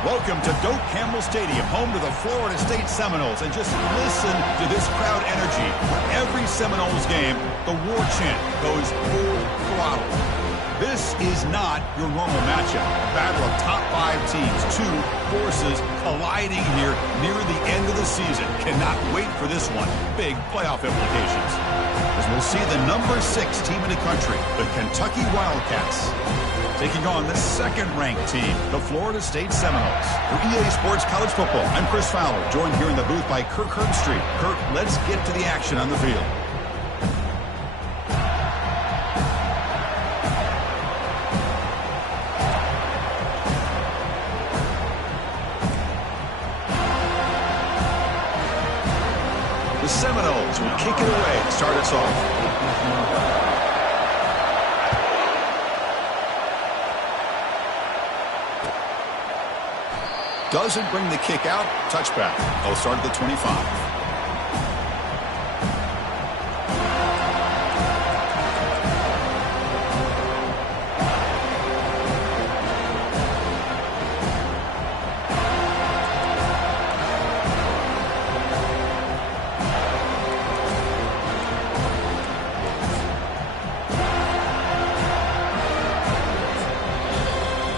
Welcome to Doak Campbell Stadium, home to the Florida State Seminoles. And just listen to this crowd energy. For every Seminoles game, the war chant goes full throttle. This is not your normal matchup. A battle of top 5 teams, 2 forces colliding here near the end of the season. Cannot wait for this one. Big playoff implications. As we'll see the number 6 team in the country, the Kentucky Wildcats, taking on the second-ranked team, the Florida State Seminoles. For EA Sports College Football, I'm Chris Fowler, joined here in the booth by Kirk Herbstreit. Kirk, let's get to the action on the field. The Seminoles will kick it away to start us off. Doesn't bring the kick out. Touchback. They'll start at the 25.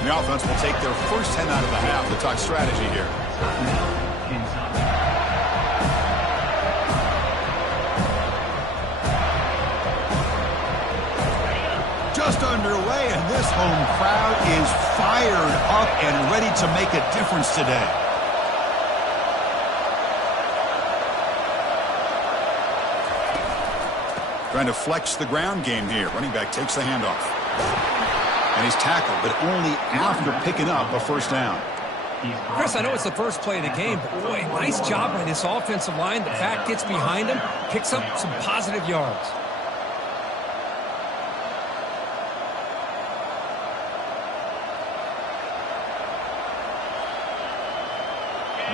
The offense will take their first 10 out of the half to talk strategy here. Just underway, and this home crowd is fired up and ready to make a difference today. Trying to flex the ground game here. Running back takes the handoff. And he's tackled, but only after picking up a first down. Chris, I know it's the first play of the game, but boy, nice job by this offensive line. The back gets behind him, picks up some positive yards.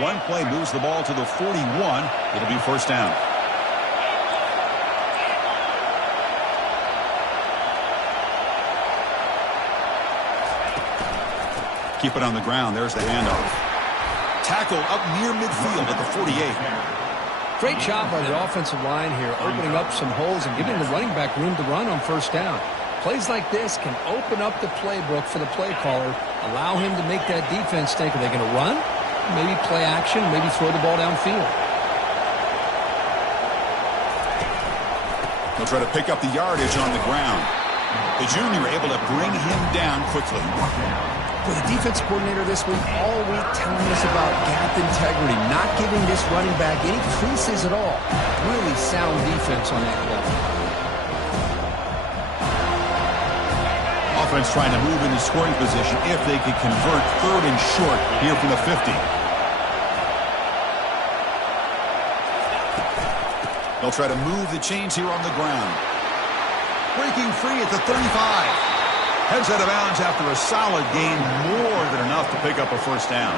One play moves the ball to the 41. It'll be first down. Keep it on the ground. There's the handoff. Tackle up near midfield at the 48. Great job by the offensive line here, opening up some holes and giving the running back room to run on first down. Plays like this can open up the playbook for the play caller, allow him to make that defense think, are they going to run? Maybe play action, maybe throw the ball downfield. He'll try to pick up the yardage on the ground. The junior able to bring him down quickly. Well, the defense coordinator this week all week telling us about gap integrity, not giving this running back any creases at all. Really sound defense on that play. Offense trying to move into scoring position if they could convert third and short here from the 50. They'll try to move the chains here on the ground. Breaking free at the 35. Heads out of bounds after a solid gain, more than enough to pick up a first down.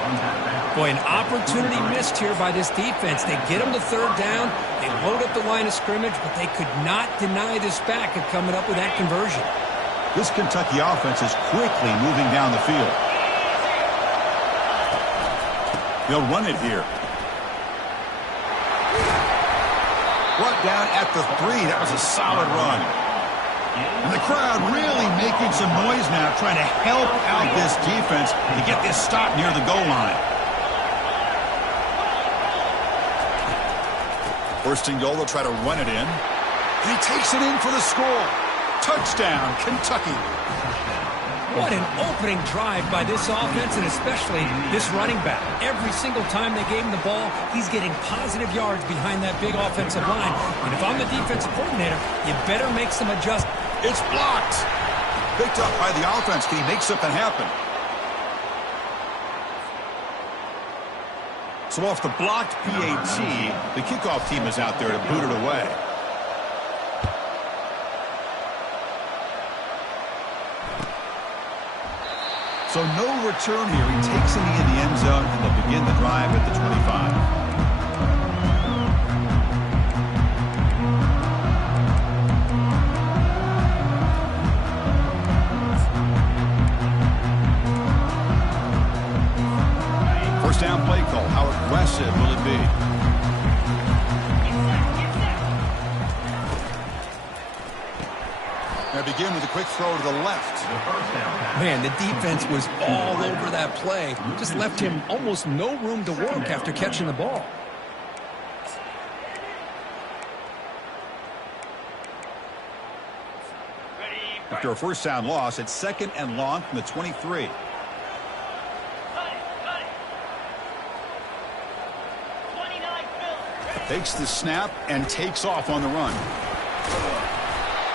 Boy, an opportunity missed here by this defense. They get them to third down, they load up the line of scrimmage, but they could not deny this back of coming up with that conversion. This Kentucky offense is quickly moving down the field. They'll run it here. Brought down at the 3. That was a solid run. And the crowd really making some noise now, trying to help out this defense to get this stop near the goal line. First and goal, they'll try to run it in. And he takes it in for the score. Touchdown, Kentucky. What an opening drive by this offense, and especially this running back. Every single time they gave him the ball, he's getting positive yards behind that big offensive line. And if I'm the defensive coordinator, you better make some adjustments. It's blocked. Picked up by the offense. Can he make something happen? So off the blocked PAT, the kickoff team is out there to boot it away. So no return here. He takes it in the end zone, and they'll begin the drive at the 25. quick throw to the left. Man, the defense was all over that play. Just left him almost no room to work after catching the ball. After a first down loss, it's 2nd and long from the 23. Takes the snap and takes off on the run.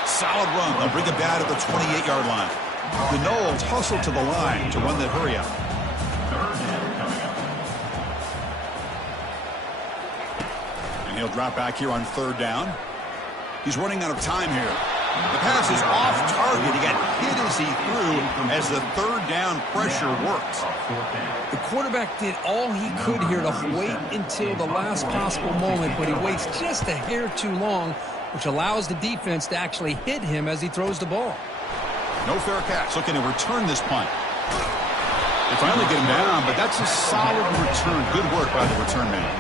Solid run. They'll bring it back at the 28-yard line. The Noles hustle to the line to run that hurry up. And he'll drop back here on 3rd down. He's running out of time here. The pass is off target. He got hit as he threw as the 3rd down pressure worked. The quarterback did all he could here to wait until the last possible moment, but he waits just a hair too long, which allows the defense to actually hit him as he throws the ball. No fair catch. Looking to return this punt. They finally get him down, but that's a solid return. Good work by the return man.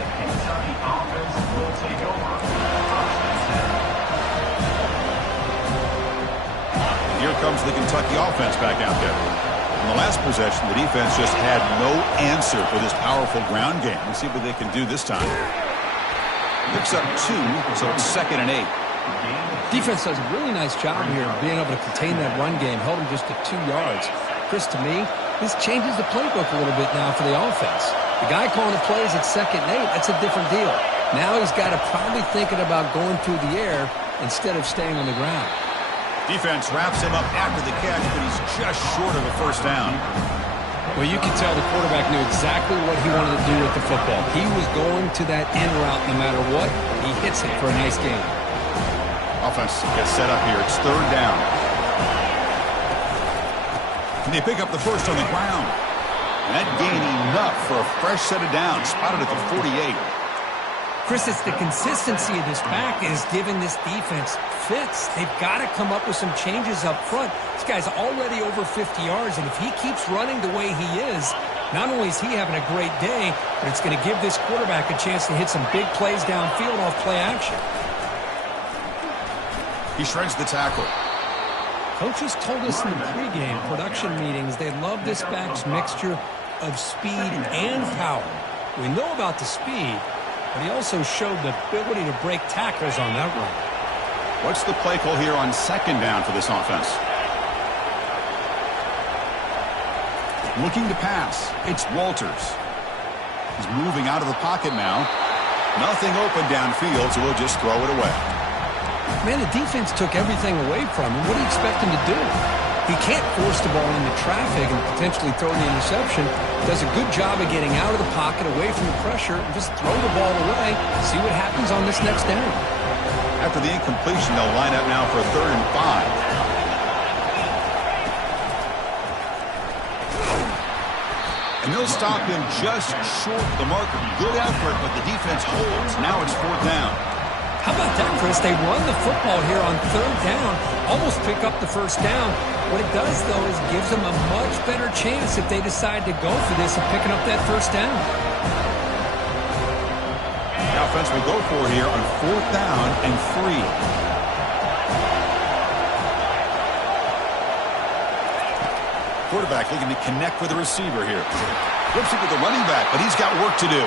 Here comes the Kentucky offense back out there. In the last possession, the defense just had no answer for this powerful ground game. Let's see what they can do this time. Picks up 2, so it's 2nd and 8. Defense does a really nice job here of being able to contain that run game. Held him just to 2 yards. Chris, to me, this changes the playbook a little bit now for the offense. The guy calling the plays at 2nd and 8, that's a different deal. Now he's got to probably thinking about going through the air instead of staying on the ground. Defense wraps him up after the catch, but he's just short of a first down. Well, you can tell the quarterback knew exactly what he wanted to do with the football. He was going to that in route no matter what. He hits it for a nice gain. Offense gets set up here. It's 3rd down. Can they pick up the first on the ground? And that gain enough for a fresh set of downs. Spotted at the 48. Chris, it's the consistency of this back is giving this defense fits. They've got to come up with some changes up front. This guy's already over 50 yards, and if he keeps running the way he is, not only is he having a great day, but it's going to give this quarterback a chance to hit some big plays downfield off play action. He shreds the tackle. Coaches told us in the pregame production meetings they love this back's mixture of speed and power. We know about the speed, but he also showed the ability to break tackles on that run. What's the play call here on 2nd down for this offense? Looking to pass. It's Walters. He's moving out of the pocket now. Nothing open downfield, so he'll just throw it away. Man, the defense took everything away from him. What do you expect him to do? He can't force the ball into traffic and potentially throw the interception. Does a good job of getting out of the pocket, away from the pressure, and just throw the ball away. See what happens on this next down. After the incompletion, they'll line up now for 3rd and 5. And they'll stop him just short of the marker. Good effort, but the defense holds. Now it's 4th down. How about that, Chris? They run the football here on 3rd down, almost pick up the first down. What it does, though, is gives them a much better chance if they decide to go for this of picking up that first down. The offense will go for here on 4th down and 3. Quarterback looking to connect with the receiver here. Flips it to the running back, but he's got work to do.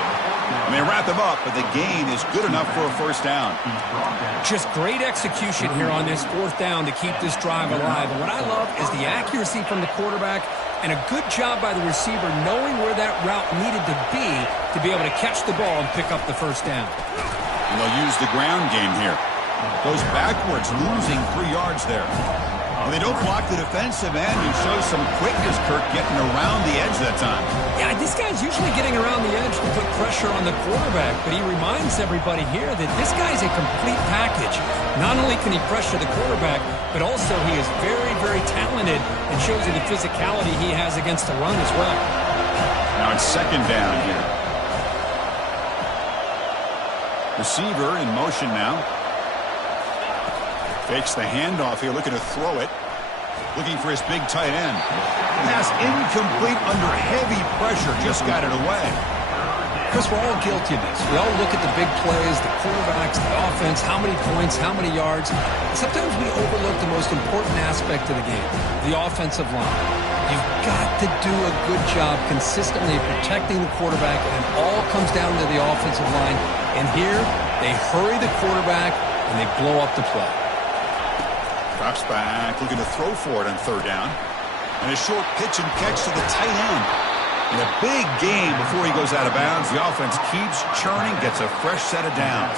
And they wrap him up, but the gain is good enough for a first down. Just great execution here on this 4th down to keep this drive alive. And what I love is the accuracy from the quarterback and a good job by the receiver knowing where that route needed to be able to catch the ball and pick up the first down. And they'll use the ground game here. Goes backwards, losing 3 yards there. Well, they don't block the defensive end, who shows some quickness, Kirk, getting around the edge that time. Yeah, this guy's usually getting around the edge to put pressure on the quarterback, but he reminds everybody here that this guy's a complete package. Not only can he pressure the quarterback, but also he is very, very talented and shows you the physicality he has against the run as well. Now it's 2nd down here. Receiver in motion now. Fakes the handoff here, looking to throw it. Looking for his big tight end. Pass incomplete under heavy pressure, just got it away. Chris, we're all guilty of this. We all look at the big plays, the quarterbacks, the offense, how many points, how many yards. Sometimes we overlook the most important aspect of the game, the offensive line. You've got to do a good job consistently protecting the quarterback, and it all comes down to the offensive line. And here, they hurry the quarterback, and they blow up the play. Drops back, looking to throw for it on third down. And a short pitch and catch to the tight end. In a big game before he goes out of bounds, the offense keeps churning, gets a fresh set of downs.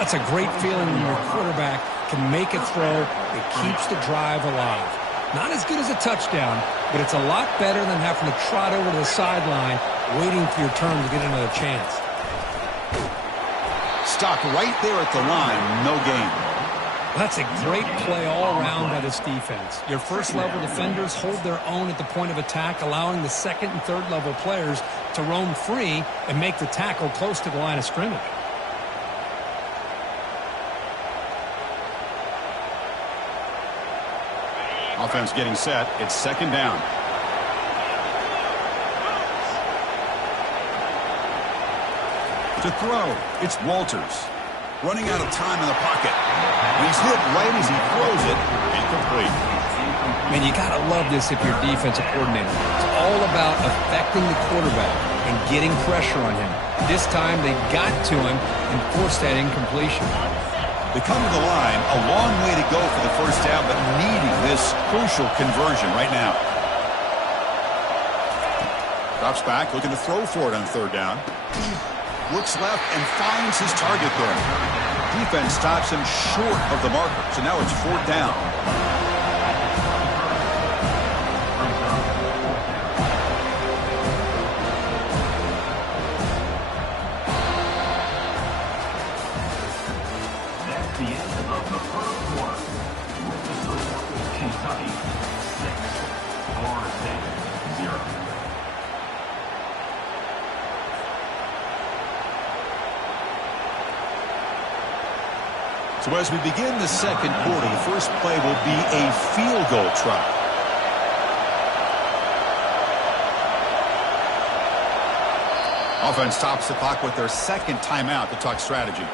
That's a great feeling when your quarterback can make a throw that keeps the drive alive. Not as good as a touchdown, but it's a lot better than having to trot over to the sideline waiting for your turn to get another chance. Stopped right there at the line, no gain. That's a great play all around by this defense. Your first-level defenders hold their own at the point of attack, allowing the second and third-level players to roam free and make the tackle close to the line of scrimmage. Offense getting set. It's second down. To throw, it's Walters. Running out of time in the pocket. He's hit right as he throws it. Incomplete. Man, you got to love this if you're a defensive coordinator. It's all about affecting the quarterback and getting pressure on him. This time they got to him and forced that incompletion. They come to the line, a long way to go for the first down, but needing this crucial conversion right now. Drops back, looking to throw for it on third down. Looks left and finds his target there. Defense stops him short of the marker, so now it's fourth down. That's the end of the first quarter. Kentucky 6, Florida State 0. So as we begin the second quarter, the first play will be a field goal try. Offense stops the clock with their second timeout to talk strategy.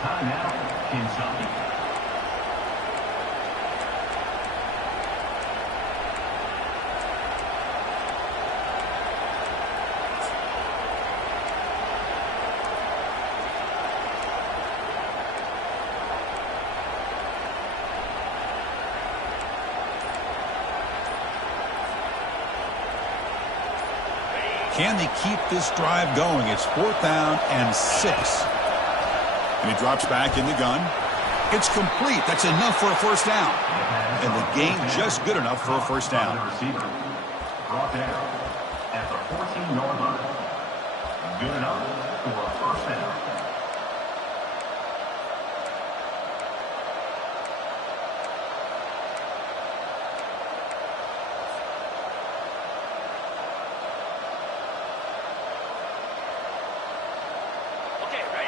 Timeout, Kentucky. Can they keep this drive going? It's fourth down and 6. And he drops back in the gun. It's complete. That's enough for a first down. And the gain just good enough for a first down. Brought down at the 14-yard line. Good enough for a first down.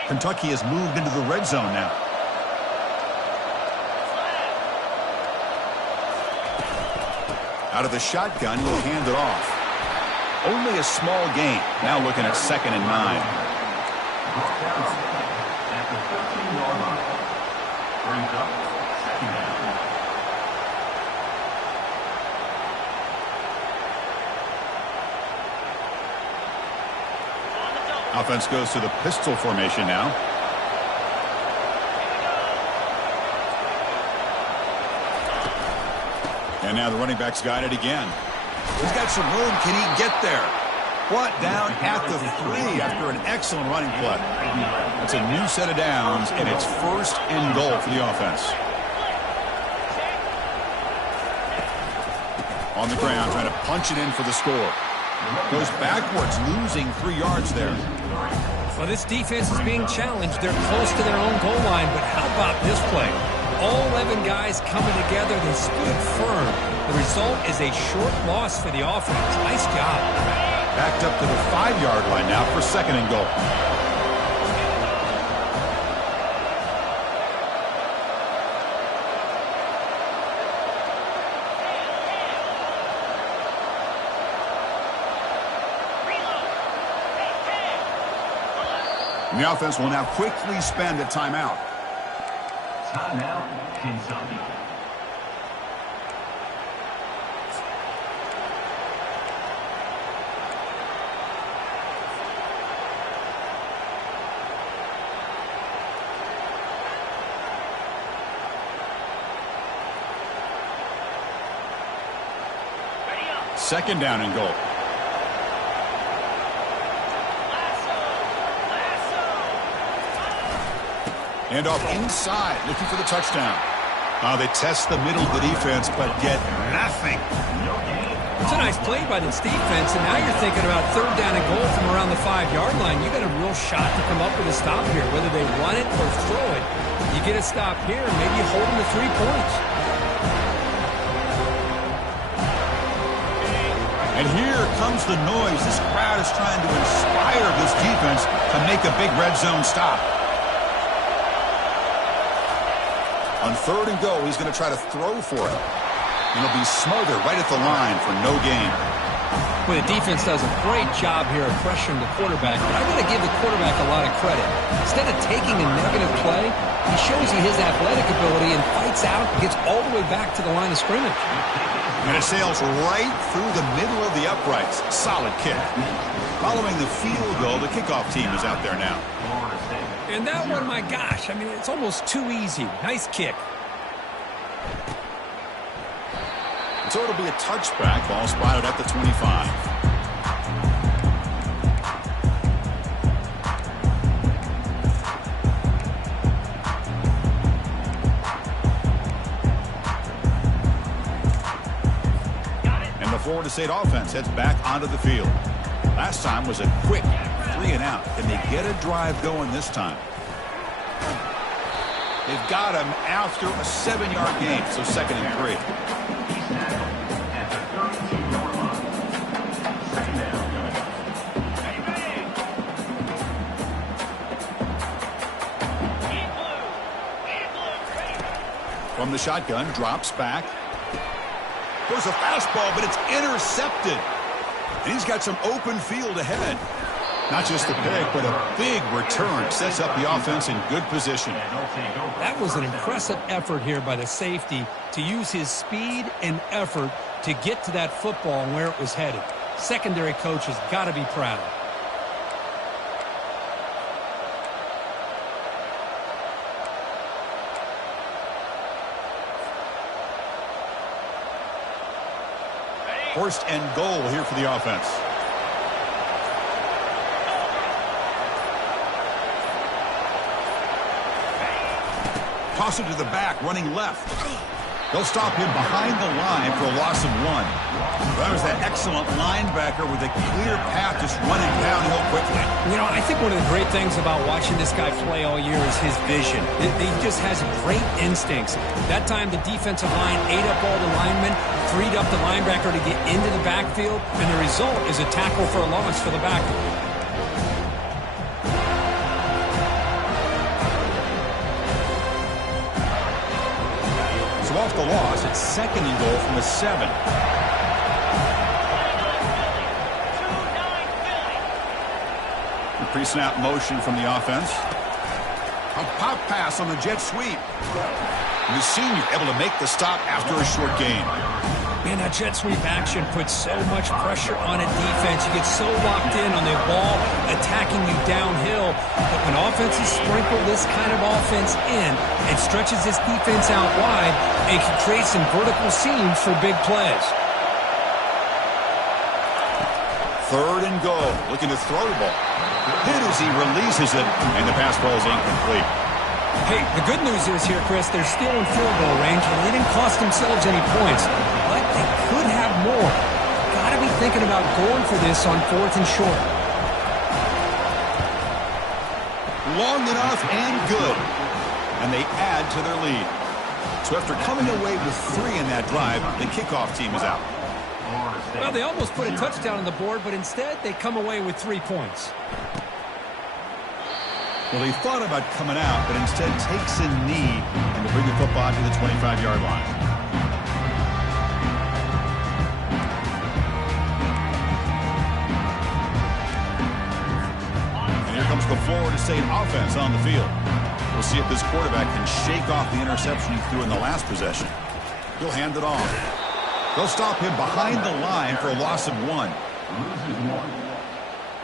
Kentucky has moved into the red zone now. Out of the shotgun, he'll hand it off. Only a small gain. Now looking at 2nd and 9. Brought down at the 15-yard line. Brings up second down. Offense goes to the pistol formation now. And now the running back's got it again. He's got some room. Can he get there? Brought down at the 3 after an excellent running play. That's a new set of downs, and it's first and goal for the offense. On the ground, trying to punch it in for the score. Goes backwards, losing 3 yards there. Well, this defense is being challenged. They're close to their own goal line, but how about this play? All 11 guys coming together. They stood firm. The result is a short loss for the offense. Nice job. Backed up to the 5-yard line now for 2nd and goal. And the offense will now quickly spend a timeout. Timeout, Kentucky. Second down and goal. And off inside, looking for the touchdown. They test the middle of the defense, but get nothing. It's a nice play by this defense, and now you're thinking about third down and goal from around the 5-yard line. You got a real shot to come up with a stop here, whether they run it or throw it. You get a stop here, and maybe you hold them to 3 points. And here comes the noise. This crowd is trying to inspire this defense to make a big red zone stop. On third and goal, he's going to try to throw for it. And he'll be smothered right at the line for no gain. Well, the defense does a great job here of pressuring the quarterback, but I've got to give the quarterback a lot of credit. Instead of taking a negative play, he shows you his athletic ability and fights out and gets all the way back to the line of scrimmage. And it sails right through the middle of the uprights. Solid kick. Following the field goal, the kickoff team is out there now. And that one, my gosh, I mean, it's almost too easy. Nice kick. So it'll be a touchback. Ball spotted at the 25. And the Florida State offense heads back onto the field. Last time was a quick 3 and out. Can they get a drive going this time? They've got him after a 7-yard gain, so 2nd and 3. At the 32-yard line. Second down. From the shotgun, drops back. There's a fastball, but it's intercepted. And he's got some open field ahead. Not just the pick, but a big return. Sets up the offense in good position. That was an impressive effort here by the safety to use his speed and effort to get to that football and where it was headed. Secondary coach has got to be proud. First and goal here for the offense. Toss it to the back, running left. They'll stop him behind the line for a loss of 1. That was that excellent linebacker with a clear path just running downhill quickly. You know, I think one of the great things about watching this guy play all year is his vision. He just has great instincts. That time the defensive line ate up all the linemen, freed up the linebacker to get into the backfield, and the result is a tackle for a loss for the backfield. So off the loss, it's 2nd and goal from the 7. Pre-snap motion from the offense. A pop pass on the jet sweep. And the senior able to make the stop after a short gain. Man, that jet sweep action puts so much pressure on a defense. You get so locked in on the ball attacking you downhill. But when offenses sprinkle this kind of offense in and stretches this defense out wide, it can create some vertical seams for big plays. 3rd and goal. Looking to throw the ball. Hit as he releases it, and the pass ball is incomplete. Hey, the good news is here, Chris, they're still in field goal range, and they didn't cost themselves any points. But they could have more. Got to be thinking about going for this on 4th and short. Long enough and good. And they add to their lead. So after coming away with 3 in that drive, the kickoff team is out. Well, they almost put a touchdown on the board, but instead they come away with 3 points. Well, he thought about coming out, but instead takes a knee and to bring the football to the 25-yard line. And here comes the Florida State offense on the field. We'll see if this quarterback can shake off the interception he threw in the last possession. He'll hand it off. They'll stop him behind the line for a loss of 1. Loses 1.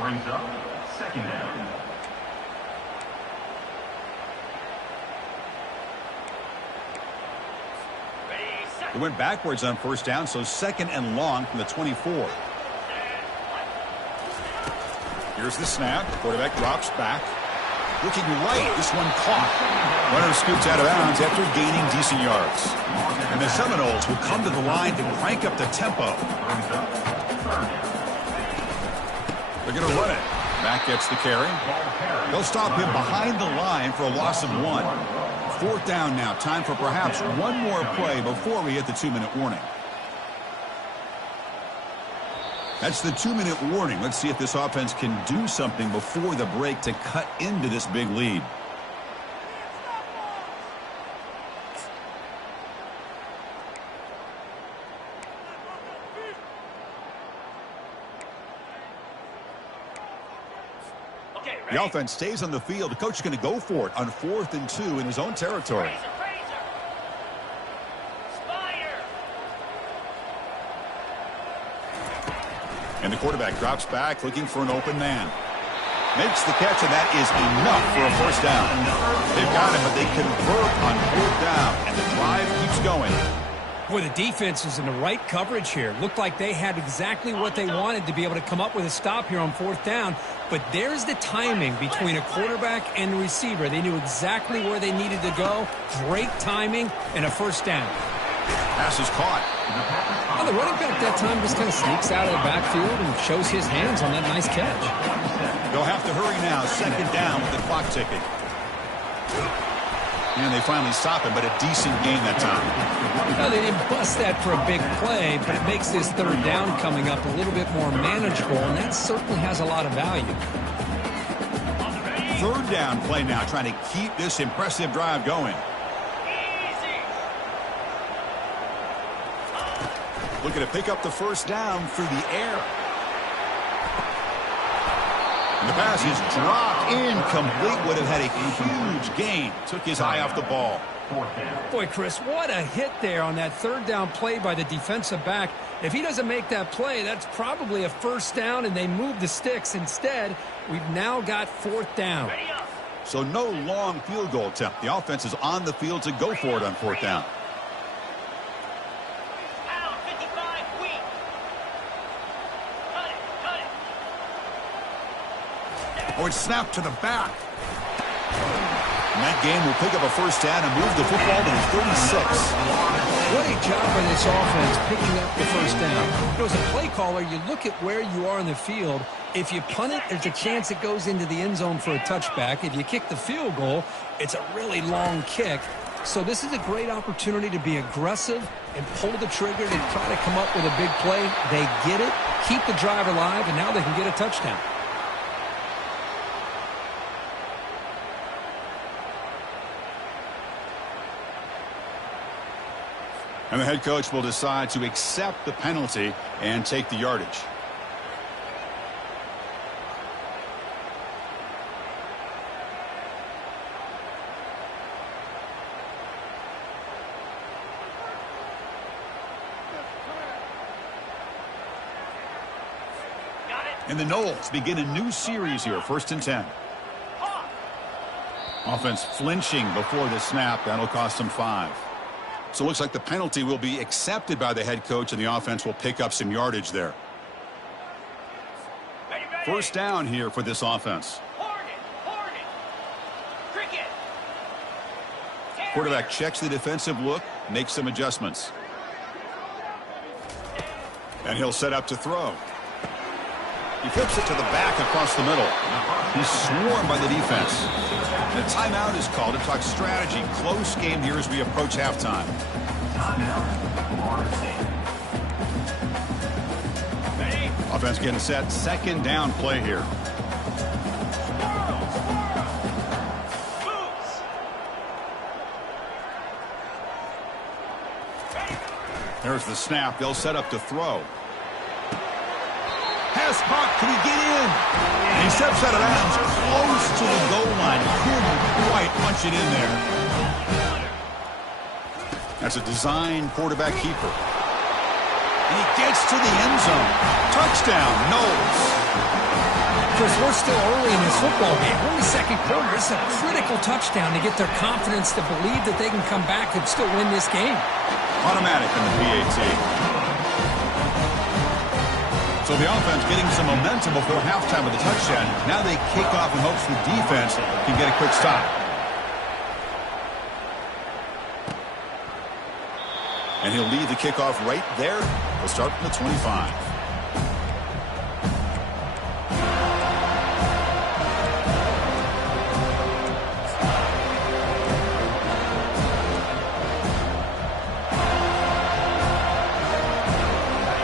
Brings up second down. It went backwards on first down, so second and long from the 24. Here's the snap. Quarterback drops back. Looking right. This one caught. Runner scoots out of bounds after gaining decent yards. And the Seminoles will come to the line to crank up the tempo. They're going to run it. Back gets the carry. They'll stop him behind the line for a loss of 1. Fourth down now. Time for perhaps one more play before we hit the 2-minute warning. That's the 2-minute warning. Let's see if this offense can do something before the break to cut into this big lead. The offense stays on the field. The coach is going to go for it on 4th and 2 in his own territory. And the quarterback drops back looking for an open man. Makes the catch, and that is enough for a first down. They've got him, but they convert on 4th down, and the drive keeps going. Boy, the defense is in the right coverage here. Looked like they had exactly what they wanted to be able to come up with a stop here on 4th down. But there's the timing between a quarterback and the receiver. They knew exactly where they needed to go. Great timing and a first down. Pass is caught. Well, the running back that time just kind of sneaks out of the backfield and shows his hands on that nice catch. They'll have to hurry now. Second down with the clock ticking. And they finally stop him, but a decent gain that time. Now, they didn't bust that for a big play, but it makes this third down coming up a little bit more manageable, and that certainly has a lot of value. Third down play now, trying to keep this impressive drive going. Looking to pick up the first down through the air. And the pass is dropped incomplete. Would have had a huge gain. Took his eye off the ball. Boy, Chris, what a hit there on that third down play by the defensive back. If he doesn't make that play, that's probably a first down, and they move the sticks. Instead, we've now got 4th down. So no long field goal attempt. The offense is on the field to go for it on 4th down. Or it's snapped to the back. And that game will pick up a first down and move the football to the 36. What a job by this offense picking up the first down. You know, as a play caller, you look at where you are in the field. If you punt it, there's a chance it goes into the end zone for a touchback. If you kick the field goal, it's a really long kick. So this is a great opportunity to be aggressive and pull the trigger to try to come up with a big play. They get it, keep the drive alive, and now they can get a touchdown. And the head coach will decide to accept the penalty and take the yardage. And the Noles begin a new series here, 1st and 10. Offense flinching before the snap. That'll cost them 5. So it looks like the penalty will be accepted by the head coach, and the offense will pick up some yardage there. First down here for this offense. Quarterback checks the defensive look, makes some adjustments. And he'll set up to throw. He flips it to the back across the middle. He's swarmed by the defense. The timeout is called to talk strategy. Close game here as we approach halftime. Offense getting set. Second down play here. There's the snap. They'll set up to throw. Pass-caught. Can he get in? And he steps out of bounds close to the goal line. Couldn't quite punch it in there. That's a design quarterback keeper. And he gets to the end zone. Touchdown, Knowles. Chris, we're still early in this football game. We're in the second quarter. This is a critical touchdown to get their confidence to believe that they can come back and still win this game. Automatic in the PAT. So the offense getting some momentum before halftime with the touchdown. Now they kick off in hopes the defense can get a quick stop. And he'll lead the kickoff right there. We'll start from the 25.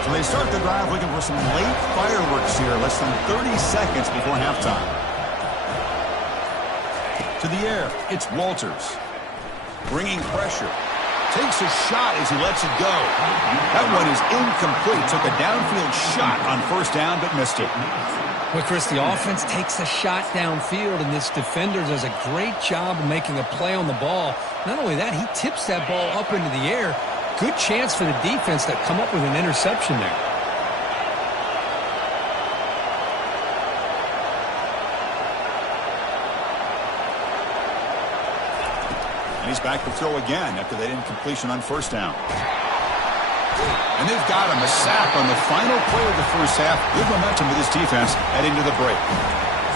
So they start the drive looking for some late fireworks here, less than 30 seconds before halftime. To the air, it's Walters. Bringing pressure. Takes a shot as he lets it go. That one is incomplete. Took a downfield shot on first down, but missed it. Well, Chris, the offense takes a shot downfield, and this defender does a great job of making a play on the ball. Not only that, he tips that ball up into the air. Good chance for the defense to come up with an interception there. And he's back to throw again after that incompletion on first down. And they've got him, a sack on the final play of the first half. Good momentum with this defense heading to the break.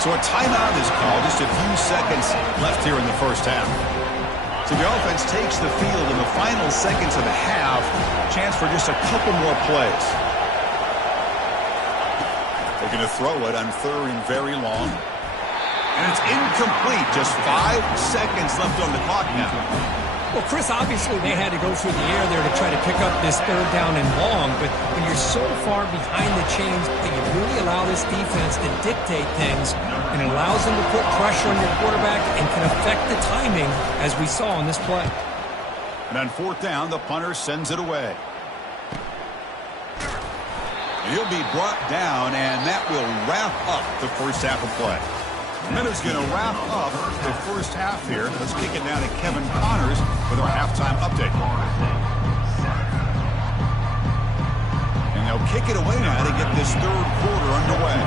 So a timeout is called. Just a few seconds left here in the first half. So the offense takes the field in the final seconds of the half. Chance for just a couple more plays. They're going to throw it on third and very long. And it's incomplete. Just 5 seconds left on the clock now. Well, Chris, obviously they had to go through the air there to try to pick up this third down and long, but when you're so far behind the chains, you really allow this defense to dictate things, and it allows them to put pressure on your quarterback and can affect the timing, as we saw on this play. And on fourth down, the punter sends it away. He'll be brought down, and that will wrap up the first half of play. Minutes going to wrap up the first half here. Let's kick it down to Kevin Connors with our halftime update. And they'll kick it away now to get this third quarter underway.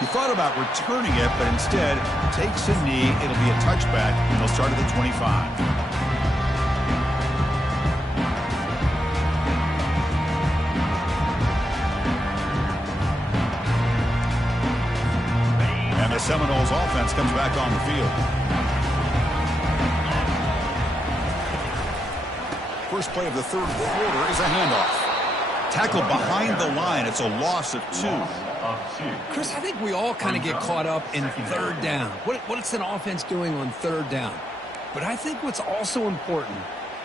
He thought about returning it, but instead takes a knee. It'll be a touchback, and they'll start at the 25. And the Seminoles offense comes back on the field. First play of the third quarter is a handoff. Tackled behind the line. It's a loss of 2. Chris, I think we all kind of get caught up in third down. What's an offense doing on third down? But I think what's also important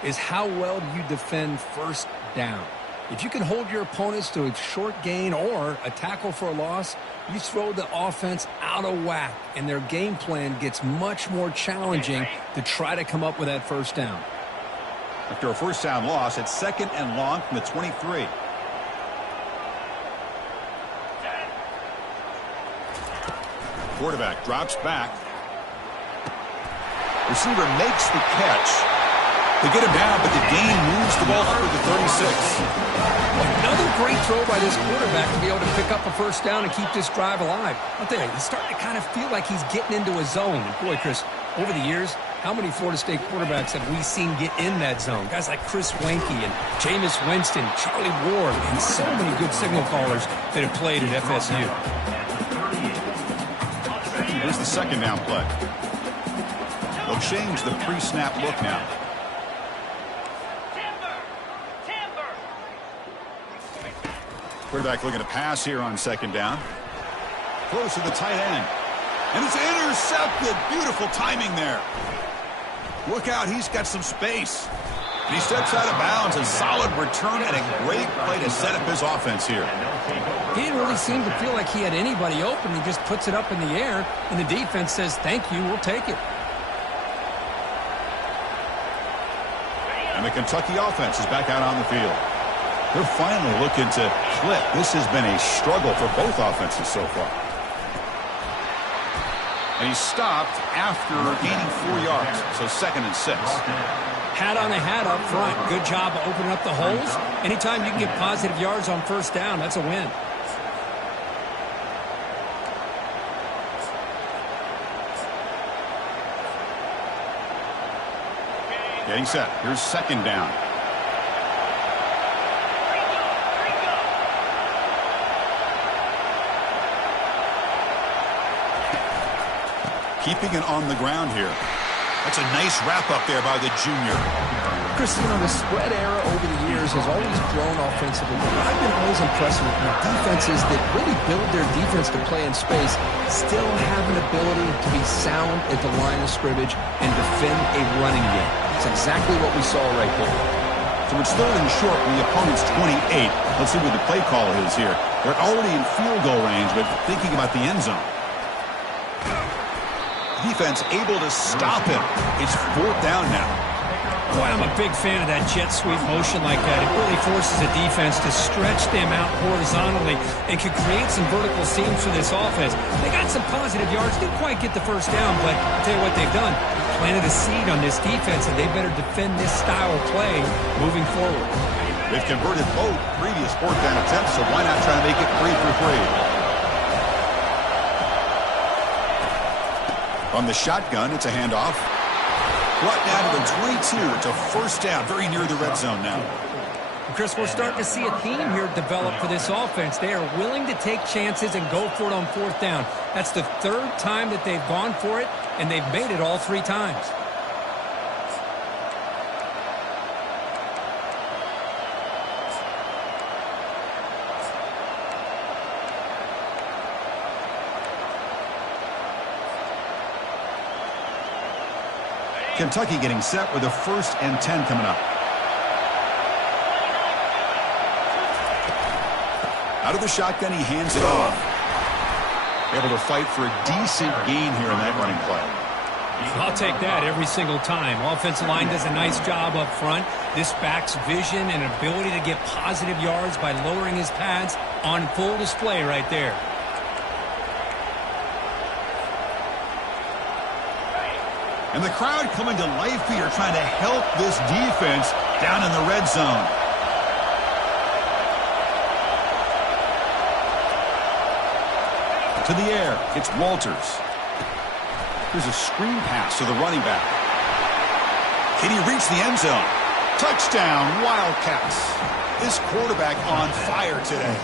is how well you defend first down. If you can hold your opponents to a short gain or a tackle for a loss, you throw the offense out of whack, and their game plan gets much more challenging to try to come up with that first down. After a first down loss, it's second and long from the 23. Quarterback drops back. Receiver makes the catch. They get him down, but the gain moves the ball up to the 36. Another great throw by this quarterback to be able to pick up a first down and keep this drive alive. I'll tell you, he's starting to kind of feel like he's getting into a zone. And boy, Chris, over the years, how many Florida State quarterbacks have we seen get in that zone? Guys like Chris Weinke and Jameis Winston, Charlie Ward, and so many good signal callers that have played at FSU. Here's the second down play. They'll change the pre-snap look now. Quarterback looking to pass here on second down. Close to the tight end. And it's intercepted. Beautiful timing there. Look out, he's got some space. And he steps out of bounds. A solid return and a great play to set up his offense here. He didn't really seem to feel like he had anybody open. He just puts it up in the air, and the defense says, thank you, we'll take it. And the Kentucky offense is back out on the field. They're finally looking to click. This has been a struggle for both offenses so far. And he stopped after gaining 4 yards, so 2nd and 6. Hat on the hat up front. Good job of opening up the holes. Anytime you can get positive yards on first down, that's a win. Getting set. Here's 2nd down. Keeping it on the ground here. That's a nice wrap up there by the junior. Chris, the spread era over the years has always grown offensively, but I've been always impressed with defenses that really build their defense to play in space, still have an ability to be sound at the line of scrimmage and defend a running game. It's exactly what we saw right there. So it's 3rd and short from the opponent's 28. Let's see what the play call is here. They're already in field goal range, but thinking about the end zone. Defense able to stop him. It's 4th down now. Boy, I'm a big fan of that jet sweep motion like that. It really forces a defense to stretch them out horizontally and can create some vertical seams for this offense. They got some positive yards. Didn't quite get the first down, but I'll tell you what they've done. Planted a seed on this defense, and they better defend this style of play moving forward. They've converted both previous 4th down attempts, so why not try to make it 3 for 3? From the shotgun, it's a handoff. Brought down to the 22. It's a 1st down, very near the red zone now. Chris, we're starting to see a theme here develop for this offense. They are willing to take chances and go for it on 4th down. That's the 3rd time that they've gone for it, and they've made it all 3 times. Kentucky getting set with a 1st and 10 coming up. Out of the shotgun, he hands it off. Able to fight for a decent gain here in that running play. I'll take that every single time. Offensive line does a nice job up front. This back's vision and ability to get positive yards by lowering his pads on full display right there. And the crowd coming to life here, trying to help this defense down in the red zone. To the air, it's Walters. Here's a screen pass to the running back. Can he reach the end zone? Touchdown, Wildcats. This quarterback on fire today.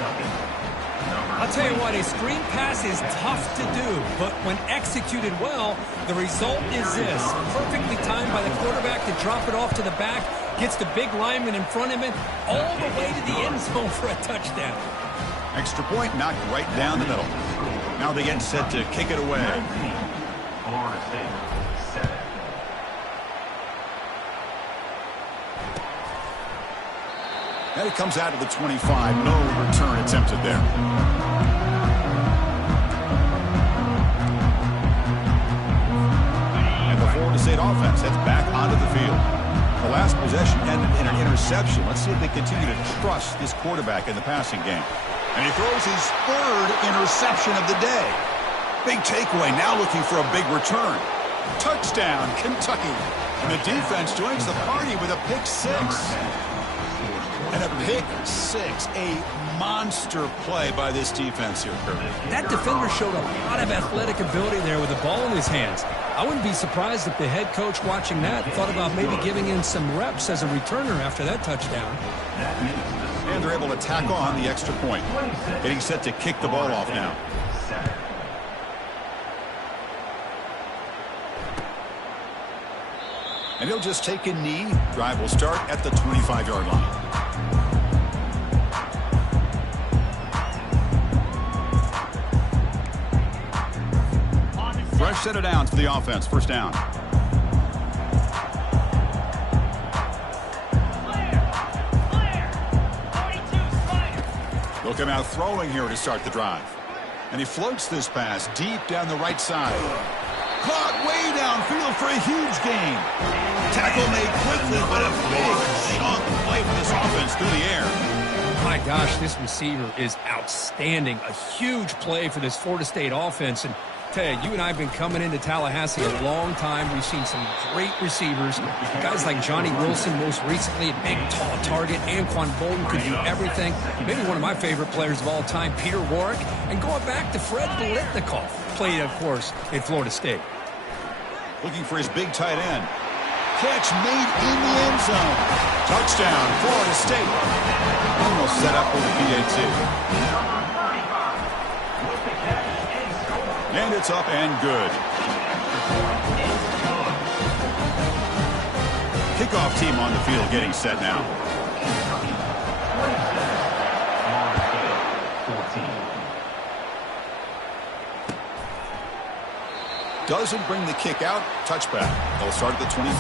I'll tell you what, a screen pass is tough to do, but when executed well, the result is this. Perfectly timed by the quarterback to drop it off to the back, gets the big lineman in front of him, all the way to the end zone for a touchdown. Extra point knocked right down the middle. Now they get set to kick it away. Florida State, 7. And it comes out of the 25. No return attempted there. And the Florida State offense heads back onto the field. The last possession ended in an interception. Let's see if they continue to trust this quarterback in the passing game. And he throws his 3rd interception of the day. Big takeaway, now looking for a big return. Touchdown, Kentucky. And the defense joins the party with a pick 6. And a pick 6, a monster play by this defense here, Kirk. That defender showed a lot of athletic ability there with the ball in his hands. I wouldn't be surprised if the head coach watching that thought about maybe giving him some reps as a returner after that touchdown. And they're able to tack on the extra point. Getting set to kick the ball off now. And he'll just take a knee. Drive will start at the 25-yard line. Fresh set of downs for the offense. 1st down. They'll come out throwing here to start the drive. And he floats this pass deep down the right side. Caught way downfield for a huge gain. Tackle made quickly, but a big chunk play for this offense through the air. My gosh, this receiver is outstanding. A huge play for this Florida State offense. And tell you, you and I have been coming into Tallahassee a long time. We've seen some great receivers. Guys like Johnny Wilson, most recently, a big, tall target. Anquan Bolden could do everything. Maybe one of my favorite players of all time, Peter Warrick. And going back to Fred Biletnikoff, played, of course, at Florida State. Looking for his big tight end. Catch made in the end zone. Touchdown, Florida State. Almost set up with the PAT. And it's up and good. Kickoff team on the field getting set now. Doesn't bring the kick out. Touchback. They'll start at the 25.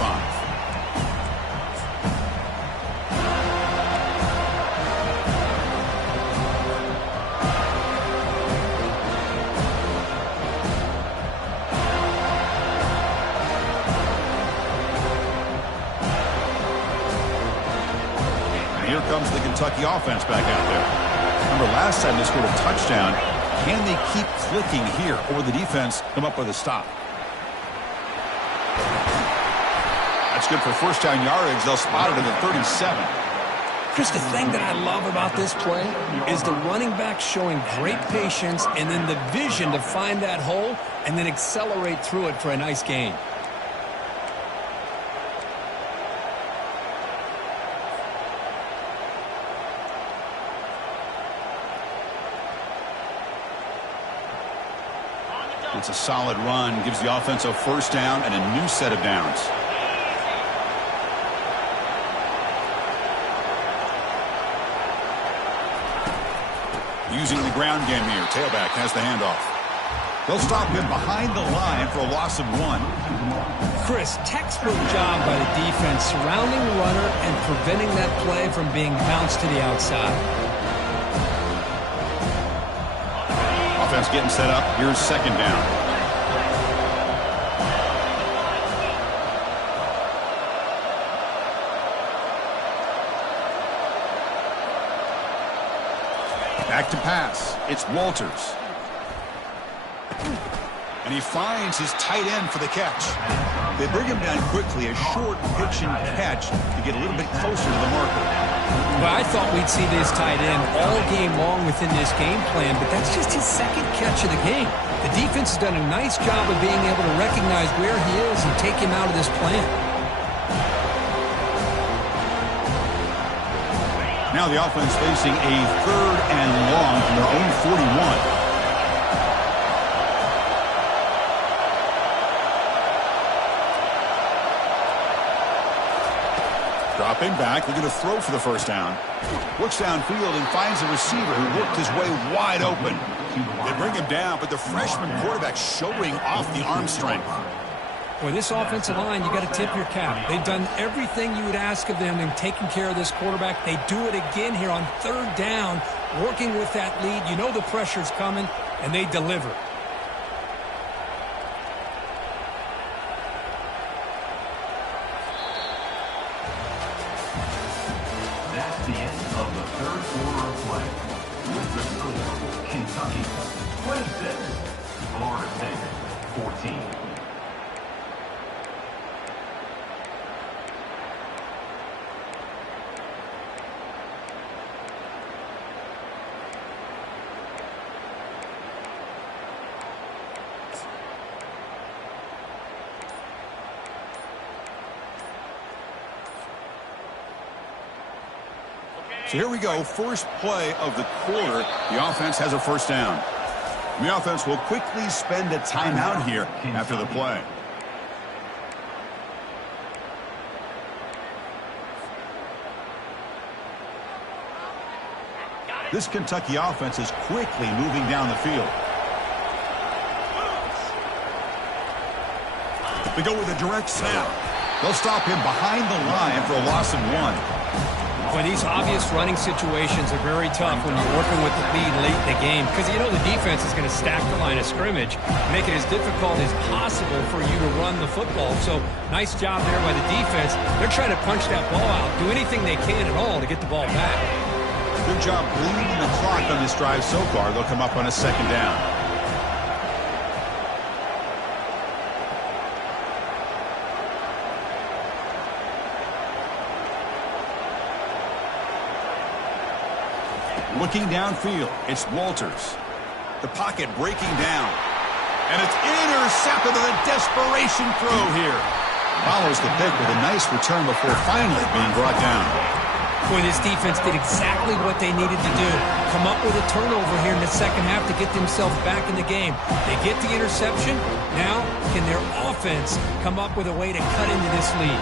And here comes the Kentucky offense back out there. Remember last time they scored a touchdown. Can they keep clicking here, or the defense come up with a stop? That's good for first down yardage. They'll spot it at the 37. Chris, the thing that I love about this play is the running back showing great patience and then the vision to find that hole and then accelerate through it for a nice gain. It's a solid run. Gives the offense a first down and a new set of downs. Using the ground game here. Tailback has the handoff. They'll stop him behind the line for a loss of 1. Chris, textbook job by the defense surrounding the runner and preventing that play from being bounced to the outside. Offense getting set up. Here's second down. Back to pass. It's Walters. And he finds his tight end for the catch. They bring him down quickly. A short pitch and catch to get a little bit closer to the marker. Well, I thought we'd see this tight end all game long within this game plan, but that's just his second catch of the game. The defense has done a nice job of being able to recognize where he is and take him out of this plan. Now the offense facing a third and long from their own 41. Dropping back, they're going to throw for the first down. Looks downfield and finds a receiver who worked his way wide open. They bring him down, but the freshman quarterback showing off the arm strength. Boy, this offensive line, you got to tip your cap. They've done everything you would ask of them in taking care of this quarterback. They do it again here on third down, working with that lead. You know the pressure's coming, and they deliver. That's the end of the third quarter of play. With the score, Kentucky 26, Florida State 14. So here we go, first play of the quarter. The offense has a first down. And the offense will quickly spend a timeout here after the play. This Kentucky offense is quickly moving down the field. They go with a direct snap. They'll stop him behind the line for a loss of 1. Well, these obvious running situations are very tough when you're working with the lead late in the game because you know the defense is going to stack the line of scrimmage, make it as difficult as possible for you to run the football. So nice job there by the defense. They're trying to punch that ball out, do anything they can at all to get the ball back. Good job bleeding the clock on this drive so far. They'll come up on a second down. Looking downfield, it's Walters. The pocket breaking down. And it's intercepted on a desperation throw here. Follows the pick with a nice return before finally being brought down. Boy, this defense did exactly what they needed to do. Come up with a turnover here in the second half to get themselves back in the game. They get the interception. Now, can their offense come up with a way to cut into this lead?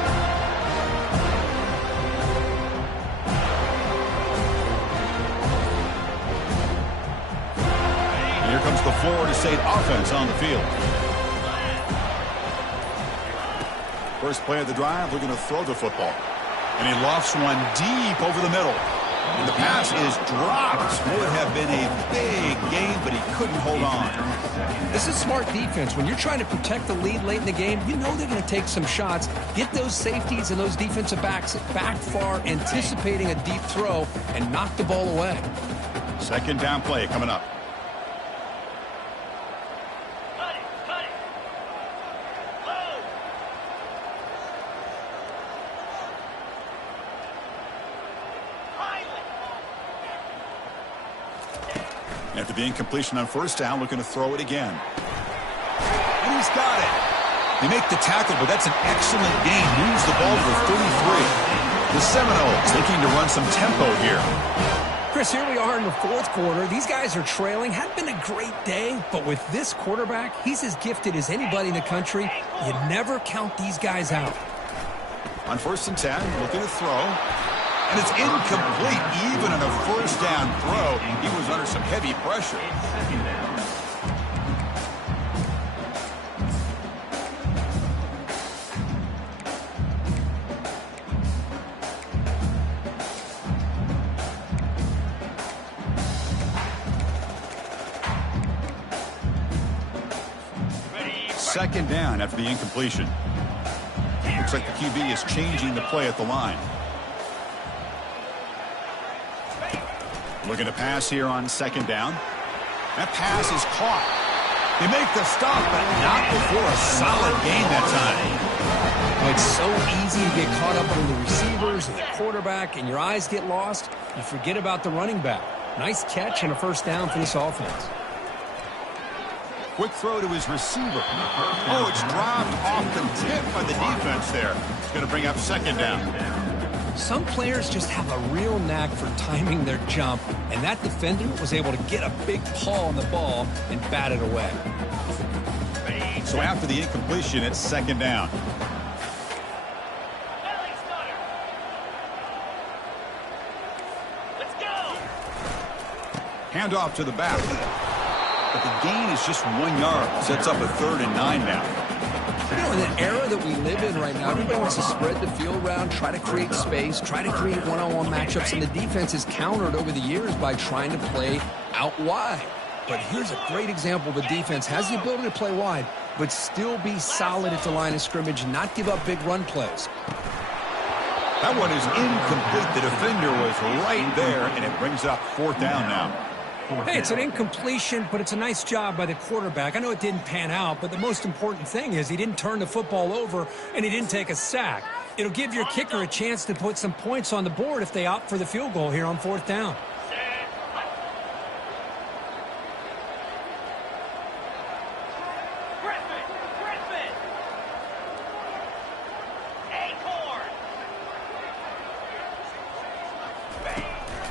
Here comes the Florida State offense on the field. First play of the drive, looking to throw the football. And he lofts one deep over the middle. And the pass is dropped. Would have been a big gain, but he couldn't hold on. This is smart defense. When you're trying to protect the lead late in the game, you know they're going to take some shots, get those safeties and those defensive backs back far, anticipating a deep throw, and knock the ball away. Second down play coming up. After the incompletion on first down, looking to throw it again. And he's got it. They make the tackle, but that's an excellent gain. Moves the ball to the 33. The Seminoles looking to run some tempo here. Chris, here we are in the fourth quarter. These guys are trailing. Hadn't been a great day, but with this quarterback, he's as gifted as anybody in the country. You never count these guys out. On 1st and 10, looking to throw. And it's incomplete. Even on a first down throw, he was under some heavy pressure. Second down after the incompletion. Looks like the QB is changing the play at the line. Looking to pass here on second down. That pass is caught. They make the stop, but not before a solid gain that time. Well, it's so easy to get caught up on the receivers and the quarterback, and your eyes get lost. You forget about the running back. Nice catch and a first down for this offense. Quick throw to his receiver. Oh, it's dropped off the tip by the defense there. It's going to bring up second down. Some players just have a real knack for timing their jump, and that defender was able to get a big paw on the ball and bat it away. So after the incompletion, it's second down. Let's go. Handoff to the back. But the gain is just 1 yard. Sets up a 3rd and 9 now. You know, in the era that we live in right now, everybody wants to spread the field around, try to create space, try to create one-on-one matchups, and the defense is countered over the years by trying to play out wide. But here's a great example. The defense has the ability to play wide, but still be solid at the line of scrimmage, not give up big run plays. That one is incomplete. The defender was right there, and it brings up 4th down now. Hey, it's an incompletion, but it's a nice job by the quarterback. I know it didn't pan out, but the most important thing is he didn't turn the football over and he didn't take a sack. It'll give your kicker a chance to put some points on the board if they opt for the field goal here on 4th down.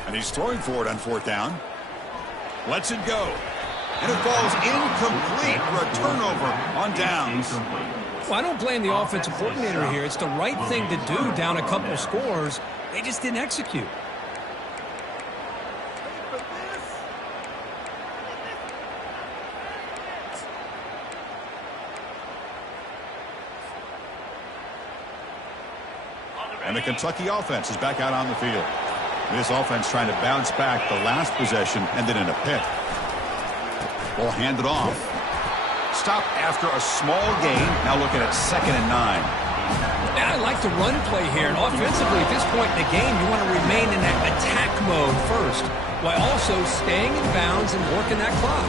And he's throwing for it on 4th down. Lets it go. And it falls incomplete for a turnover on downs. Well, I don't blame the offensive coordinator here. It's the right thing to do down a couple scores. They just didn't execute. And the Kentucky offense is back out on the field. This offense trying to bounce back. The last possession ended in a pick. Ball handed off. Stop after a small gain. Now looking at 2nd and 9. Yeah, I like the run play here. And offensively, at this point in the game, you want to remain in that attack mode first, while also staying in bounds and working that clock.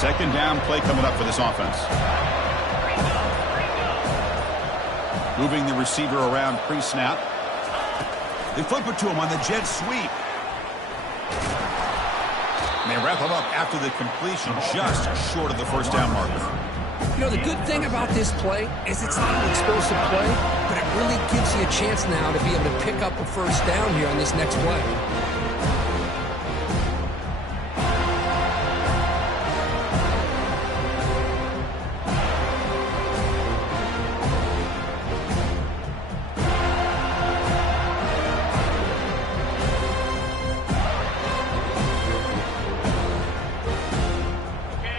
Second down play coming up for this offense. Moving the receiver around pre-snap. They flip it to him on the jet sweep. And they wrap him up after the completion, just short of the first down marker. You know, the good thing about this play is it's not an explosive play, but it really gives you a chance now to be able to pick up a first down here on this next play.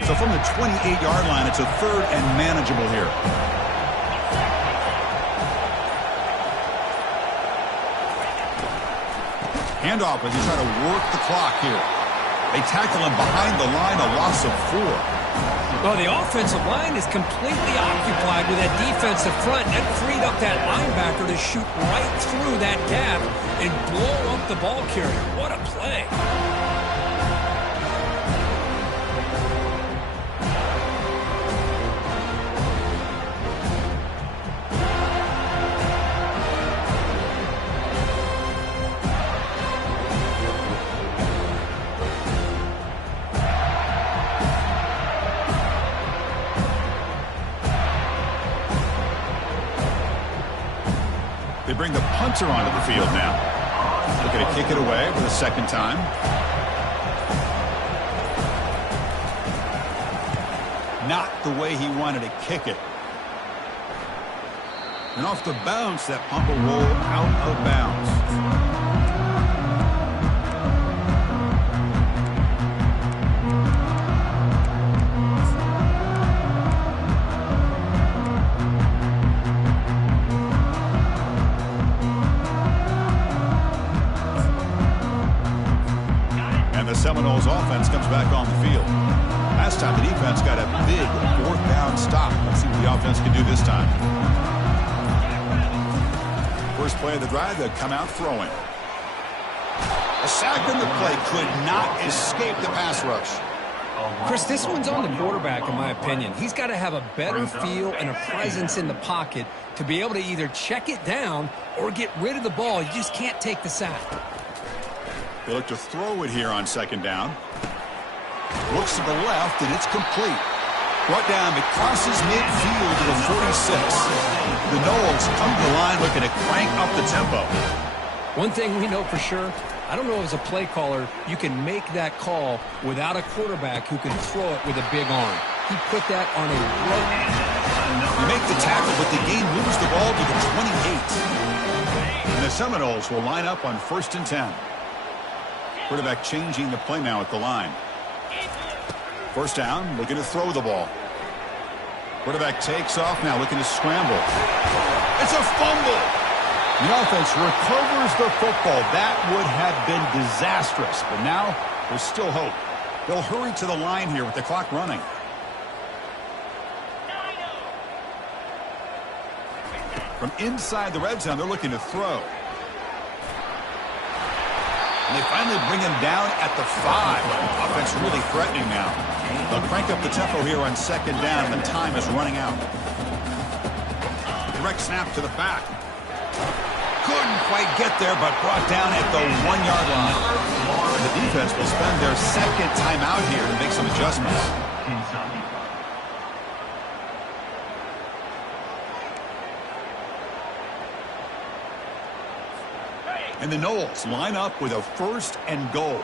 So from the 28-yard line, it's a 3rd and manageable here. Handoff as he try to work the clock here. They tackle him behind the line, a loss of 4. Well, the offensive line is completely occupied with that defensive front. That freed up that linebacker to shoot right through that gap and blow up the ball carrier. What a play. They bring the punter onto the field now. Looking to kick it away for the 2nd time. Not the way he wanted to kick it. And off the bounce, that pump will roll out of bounds. The Seminoles offense comes back on the field. Last time the defense got a big 4th down stop. Let's see what the offense can do this time. First play of the drive, they'll come out throwing. A sack in the play could not escape the pass rush. Chris, this one's on the quarterback, in my opinion. He's got to have a better feel and a presence in the pocket to be able to either check it down or get rid of the ball. You just can't take the sack. They look to throw it here on 2nd down. Looks to the left, and it's complete. Brought down, it crosses midfield to the 46. The Noles come to the line looking to crank up the tempo. One thing we know for sure, I don't know as a play caller, you can make that call without a quarterback who can throw it with a big arm. He put that on a rope. You make the tackle, but the game moves the ball to the 28. And the Seminoles will line up on 1st and 10. Quarterback changing the play now at the line. First down, looking to throw the ball. Quarterback takes off now, looking to scramble. It's a fumble. The offense recovers the football. That would have been disastrous, but now there's still hope. They'll hurry to the line here with the clock running. From inside the red zone, they're looking to throw. And they finally bring him down at the 5. Offense really threatening now. They'll crank up the tempo here on 2nd down, and the time is running out. Direct snap to the back. Couldn't quite get there, but brought down at the 1-yard line. The defense will spend their 2nd timeout here to make some adjustments. And the Noles line up with a 1st and goal.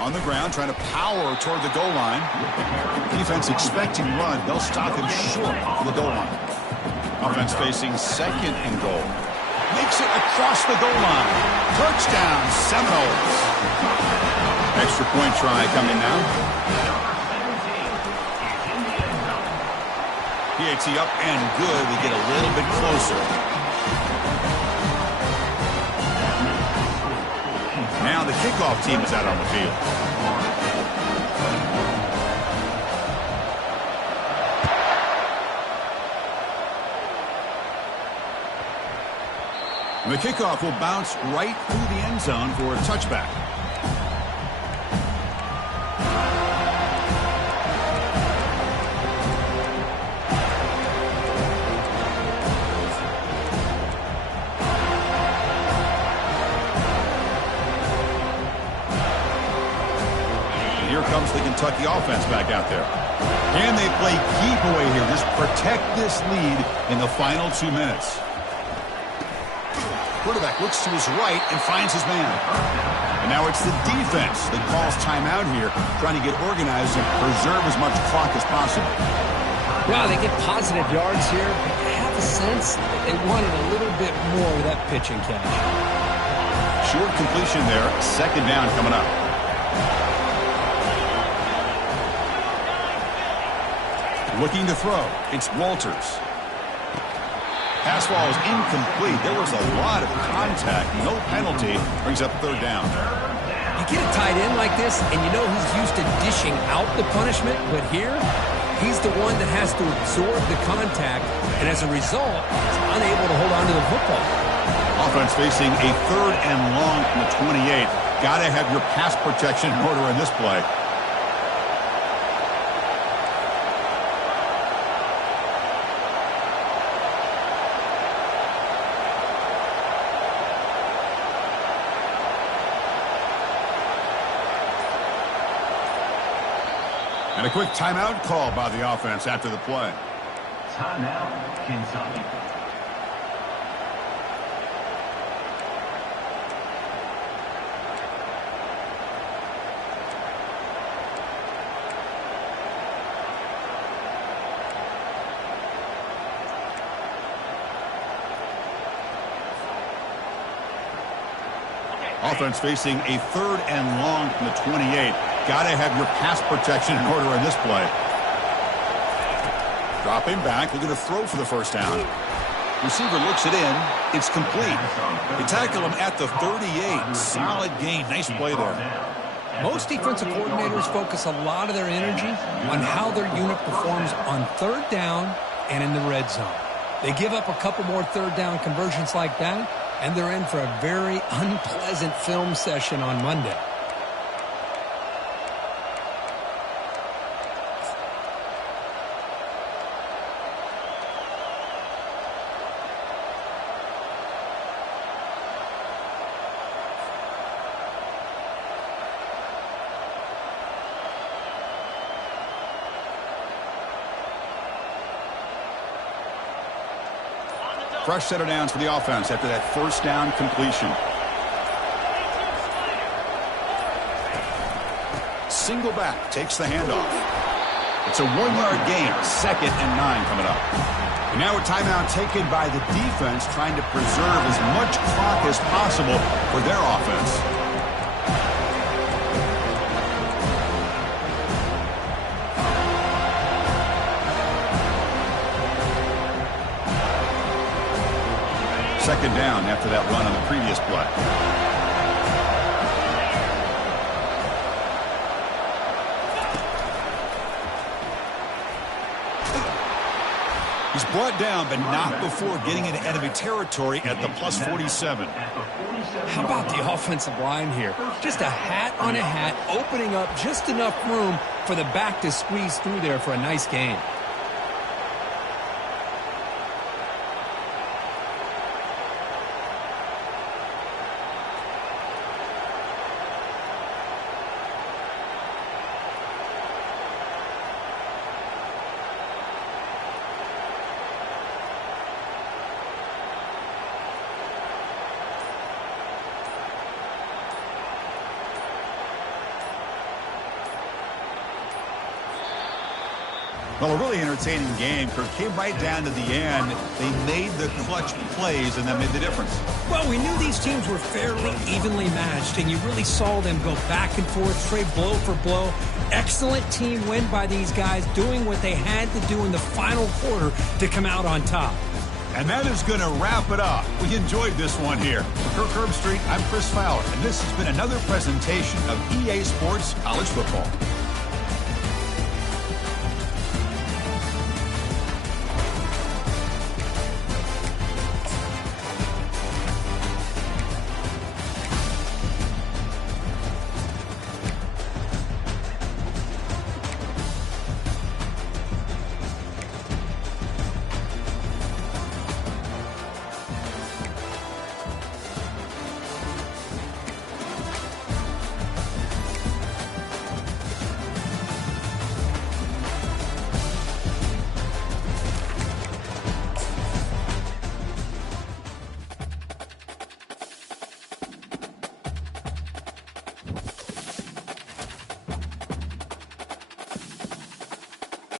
On the ground, trying to power toward the goal line. Defense expecting run. They'll stop him short of the goal line. Offense facing second and goal. Makes it across the goal line. Touchdown, Seminoles. Extra point try coming now. PAT up and good. We get a little bit closer. Now the kickoff team is out on the field. The kickoff will bounce right through the end zone for a touchback. Here comes the Kentucky offense back out there. Can they play keep away here? Just protect this lead in the final 2 minutes. Quarterback looks to his right and finds his man. And now it's the defense that calls timeout here, trying to get organized and preserve as much clock as possible. Yeah, they get positive yards here, but I have a sense that they wanted a little bit more of that pitch and catch. Short completion there. Second down coming up. Looking to throw. It's Walters. Pass ball is incomplete. There was a lot of contact. No penalty. Brings up third down. You get a tight end like this, and you know he's used to dishing out the punishment, but here, he's the one that has to absorb the contact, and as a result, he's unable to hold on to the football. Offense facing a third and long from the 28. Got to have your pass protection in order in this play. And a quick timeout call by the offense after the play. Timeout, Kentucky. Offense facing a third and long from the 28. Got to have your pass protection in order in this play. Dropping back, looking to throw for the first down. Receiver looks it in. It's complete. They tackle him at the 38. Solid gain. Nice play there. Most defensive coordinators focus a lot of their energy on how their unit performs on third down and in the red zone. They give up a couple more third down conversions like that, and they're in for a very unpleasant film session on Monday. Fresh set of downs for the offense after that first down completion. Single back takes the handoff. It's a 1-yard gain. Second and 9 coming up. And now a timeout taken by the defense, trying to preserve as much clock as possible for their offense. Second down after that run on the previous play. He's brought down, but not before getting into enemy territory at the plus 47. How about the offensive line here? Just a hat on a hat, opening up just enough room for the back to squeeze through there for a nice gain. Well, a really entertaining game. Kurt, came right down to the end. They made the clutch plays, and that made the difference. Well, we knew these teams were fairly evenly matched, and you really saw them go back and forth, trade blow for blow. Excellent team win by these guys, doing what they had to do in the final quarter to come out on top. And that is going to wrap it up. We enjoyed this one here. For Kirk Herbstreit, I'm Chris Fowler, and this has been another presentation of EA Sports College Football.